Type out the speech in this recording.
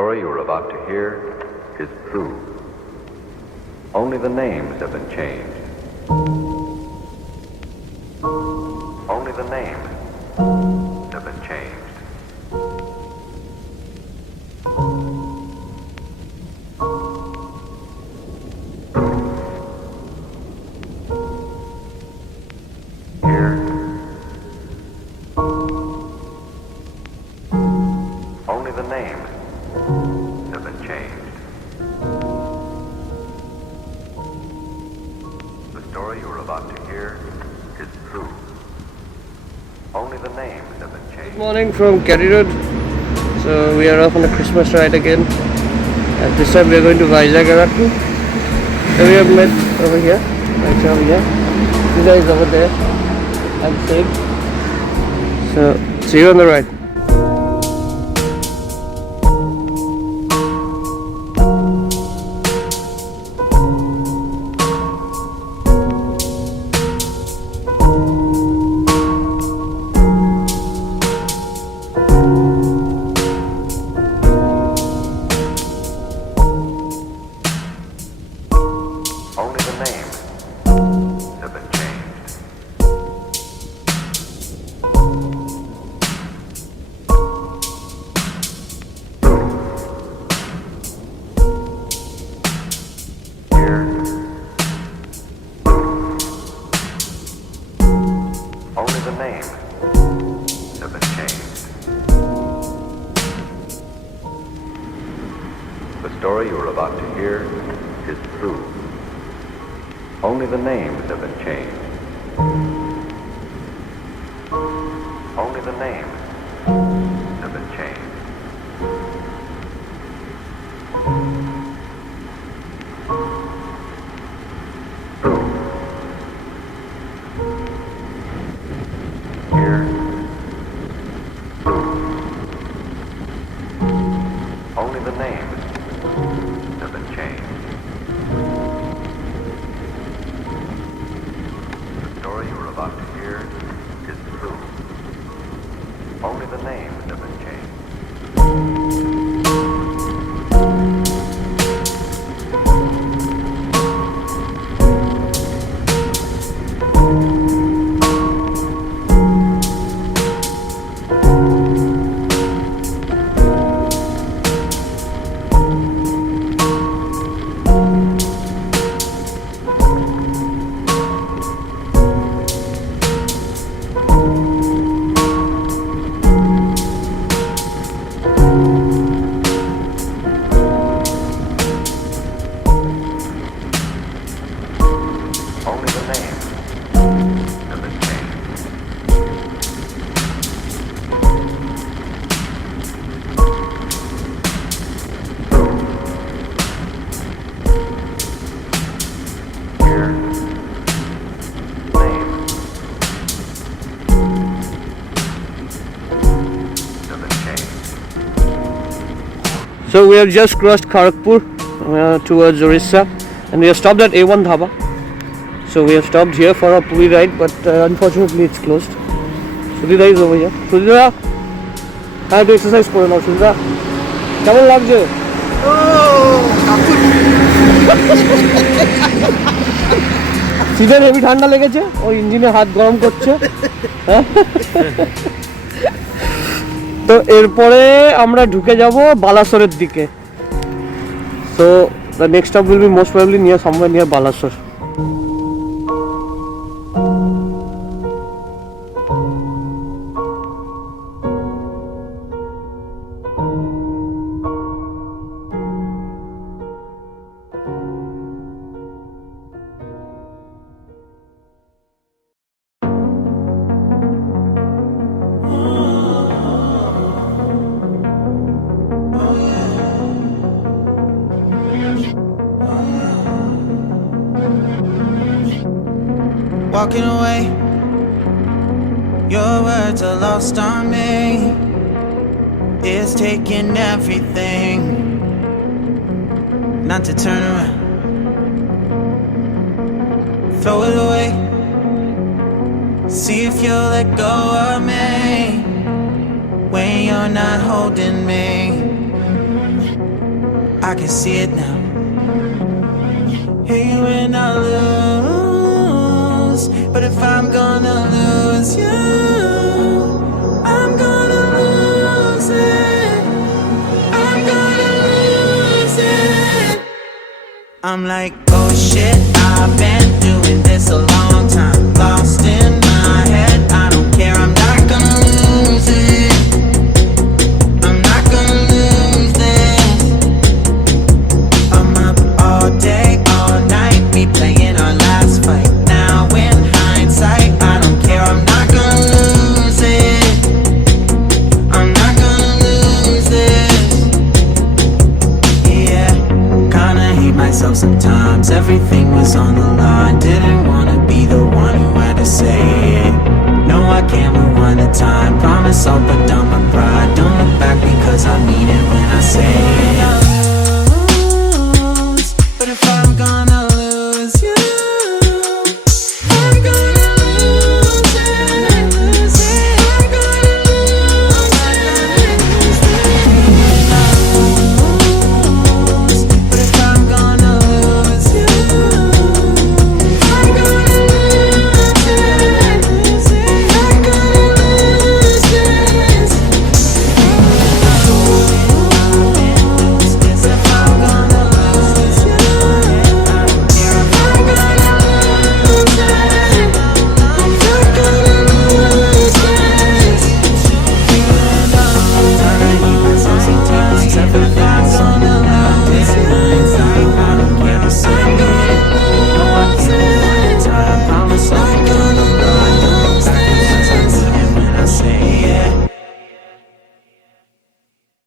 story you are about to hear is true. Only the names have been changed. Only the names have been changed. Here, only the names have been changed. The story you are about to hear is true. Only the names have been changed. Good morning from Kerry Road. So we are off on a Christmas ride again. And this time we are going to Vizag, Araku. So we have met over here. Right over here. You guys over there. I'm Sid. So see you on the ride. Only the names have been changed. Here, only the names have been changed. The story you are about to hear is true. Only the names have been changed. Only the names have been changed. True. Here. True. Only the names have been changed. The story you are about to hear is true. Only the names have been changed. Only the names have been changed. Here, names have been changed. So we have just crossed Kharagpur towards Odisha, and we have stopped at A1 Dhaba. So we have stopped here for a puri ride, but unfortunately it's closed. Sudhi is over here. Sudhi, I have to exercise for now. Sudhi, কেমন লাগছে? Season heavy ঠান্ডা লেগেছে, ওর ইঞ্জিনে হাত গরম করছে। তো এরপরে আমরা ঢুকে যাব বালাসোরের দিকে। So the next stop will be most probably somewhere near Balasore. Walking away, your words are lost on me. It's taking everything not to turn around. Throw it away, see if you'll let go of me when you're not holding me. I can see it now. Hey, when I lose, but if I'm gonna lose you, I'm gonna lose it. I'm gonna lose it. I'm like, oh shit, I've been doing this a long time. Lost in my head, I don't care, I'm not gonna lose it. I'm not gonna lose this. I'm up all day, all night, we playing our last fight. Now in hindsight, I don't care, I'm not gonna lose it. I'm not gonna lose this. Yeah, kinda hate myself sometimes. Everything was on the line. Didn't wanna be the one who had to say it. No, I can't move one at a time. Promise I'll put down my pride. Don't look back because I mean it when I say it.